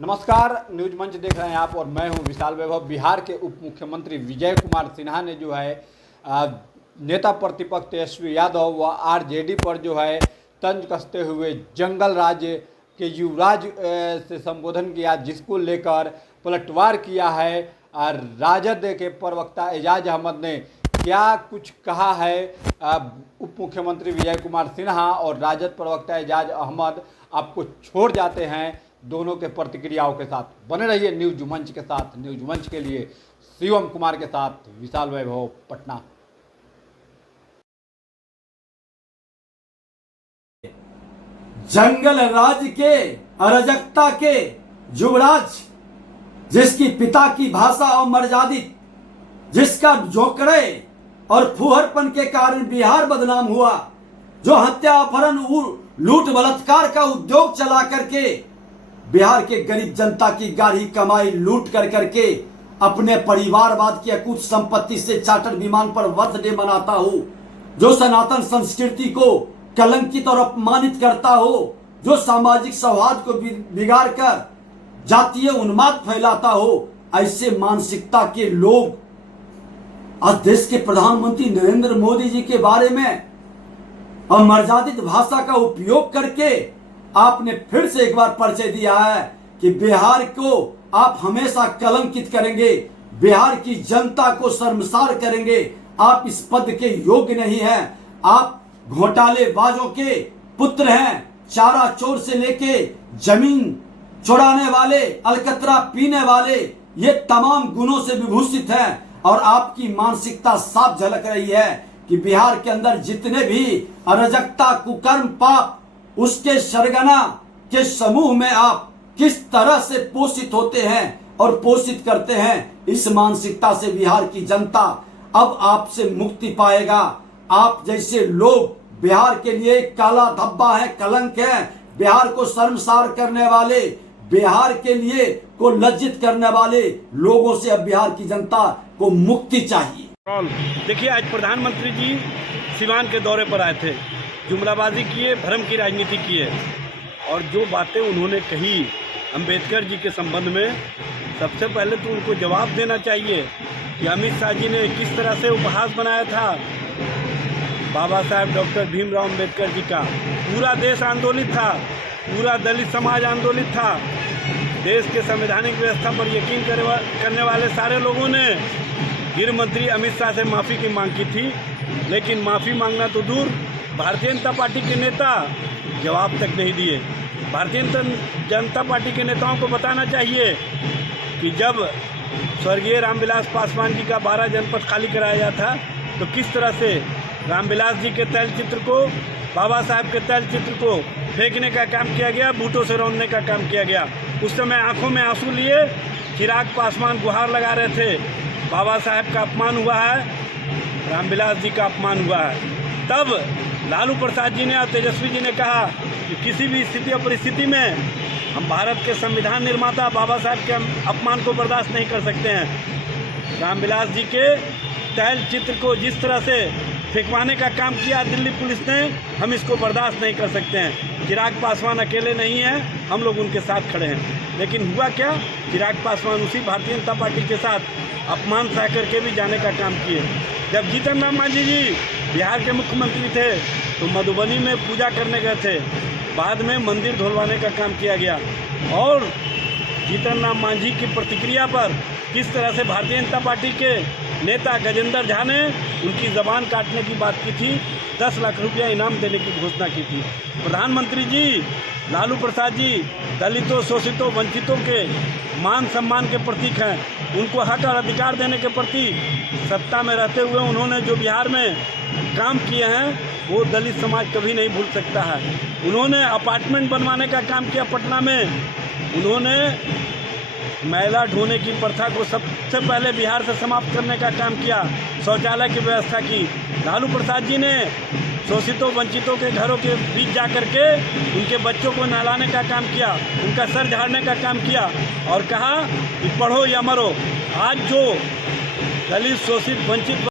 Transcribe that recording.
नमस्कार, न्यूज मंच देख रहे हैं आप और मैं हूं विशाल वैभव। बिहार के उप मुख्यमंत्री विजय कुमार सिन्हा ने जो है नेता प्रतिपक्ष तेजस्वी यादव व आरजेडी पर जो है तंज कसते हुए जंगल राज के युवराज से संबोधन किया, जिसको लेकर पलटवार किया है। राजद के प्रवक्ता एजाज अहमद ने क्या कुछ कहा है उप मुख्यमंत्री विजय कुमार सिन्हा और राजद प्रवक्ता एजाज अहमद, आपको छोड़ जाते हैं दोनों के प्रतिक्रियाओं के साथ। बने रहिए न्यूज मंच के साथ। न्यूज मंच के लिए शिवम कुमार के साथ विशाल वैभव, पटना। जंगल राज के अराजकता के युवराज, जिसकी पिता की भाषा अमर्यादित, जिसका जोकड़े और फुहरपन के कारण बिहार बदनाम हुआ, जो हत्या अपहरण लूट बलात्कार का उद्योग चला करके बिहार के गरीब जनता की गाढ़ी कमाई लूट कर करके अपने परिवारवाद की अकूत संपत्ति से चार्टर विमान पर बर्थडे मनाता हो, जो सनातन संस्कृति को कलंकित और अपमानित करता हो, जो सामाजिक सौहार्द को बिगाड़ कर जातीय उन्माद फैलाता हो, ऐसे मानसिकता के लोग आज देश के प्रधानमंत्री नरेंद्र मोदी जी के बारे में अमर्यादित भाषा का उपयोग करके आपने फिर से एक बार परिचय दिया है कि बिहार को आप हमेशा कलंकित करेंगे, बिहार की जनता को शर्मसार करेंगे। आप इस पद के योग्य नहीं हैं। आप घोटालेबाजों के पुत्र हैं। चारा चोर से लेके जमीन चुराने वाले, अलकतरा पीने वाले, ये तमाम गुणों से विभूषित हैं। और आपकी मानसिकता साफ झलक रही है कि बिहार के अंदर जितने भी अराजकता, कुकर्म, पाप, उसके सरगना के समूह में आप किस तरह से पोषित होते हैं और पोषित करते हैं, इस मानसिकता से बिहार की जनता अब आपसे मुक्ति पाएगा। आप जैसे लोग बिहार के लिए काला धब्बा है, कलंक है, बिहार को शर्मसार करने वाले, बिहार के लिए को लज्जित करने वाले लोगों से अब बिहार की जनता को मुक्ति चाहिए। देखिए, आज प्रधानमंत्री जी सिवान के दौरे पर आए थे, जुमलाबाजी किए, भ्रम की राजनीति किए और जो बातें उन्होंने कही अंबेडकर जी के संबंध में, सबसे पहले तो उनको जवाब देना चाहिए कि अमित शाह जी ने किस तरह से उपहास बनाया था बाबा साहब डॉक्टर भीमराव अंबेडकर जी का। पूरा देश आंदोलित था, पूरा दलित समाज आंदोलित था। देश के संवैधानिक व्यवस्था पर यकीन करने वाले सारे लोगों ने गृह मंत्री अमित शाह से माफ़ी की मांग की थी, लेकिन माफ़ी मांगना तो दूर, भारतीय जनता पार्टी के नेता जवाब तक नहीं दिए। भारतीय जनता पार्टी के नेताओं को बताना चाहिए कि जब स्वर्गीय रामविलास पासवान जी का 12 जनपद खाली कराया गया था तो किस तरह से रामविलास जी के तैलचित्र को, बाबा साहब के तैलचित्र को फेंकने का काम किया गया, बूटों से रौंदने का काम किया गया। उस समय आंखों में आंसू लिए चिराग पासवान गुहार लगा रहे थे, बाबा साहब का अपमान हुआ है, रामविलास जी का अपमान हुआ है। तब लालू प्रसाद जी ने और तेजस्वी जी ने कहा कि किसी भी स्थिति और परिस्थिति में हम भारत के संविधान निर्माता बाबा साहब के अपमान को बर्दाश्त नहीं कर सकते हैं। रामविलास जी के तैल चित्र को जिस तरह से फेंकवाने का काम किया दिल्ली पुलिस ने, हम इसको बर्दाश्त नहीं कर सकते हैं। चिराग पासवान अकेले नहीं हैं, हम लोग उनके साथ खड़े हैं। लेकिन हुआ क्या, चिराग पासवान उसी भारतीय जनता पार्टी के साथ अपमान सह करके भी जाने का काम किए। जब जीतन राम मांझी जी बिहार के मुख्यमंत्री थे तो मधुबनी में पूजा करने गए थे, बाद में मंदिर धुलवाने का काम किया गया। और जीतन राम मांझी की प्रतिक्रिया पर किस तरह से भारतीय जनता पार्टी के नेता गजेंद्र झा ने उनकी ज़बान काटने की बात की थी, 10 लाख रुपया इनाम देने की घोषणा की थी। प्रधानमंत्री जी लालू प्रसाद जी दलितों, शोषितों, वंचितों के मान सम्मान के प्रतीक हैं। उनको हक और अधिकार देने के प्रति सत्ता में रहते हुए उन्होंने जो बिहार में काम किए हैं वो दलित समाज कभी नहीं भूल सकता है। उन्होंने अपार्टमेंट बनवाने का काम किया पटना में, उन्होंने मैला ढोने की प्रथा को सबसे पहले बिहार से समाप्त करने का काम किया, शौचालय की व्यवस्था की। लालू प्रसाद जी ने शोषितों, वंचितों के घरों के बीच जा कर के उनके बच्चों को नहलाने का काम किया, उनका सर झाड़ने का काम किया और कहा कि पढ़ो या मरो। आज जो दलित, शोषित, वंचित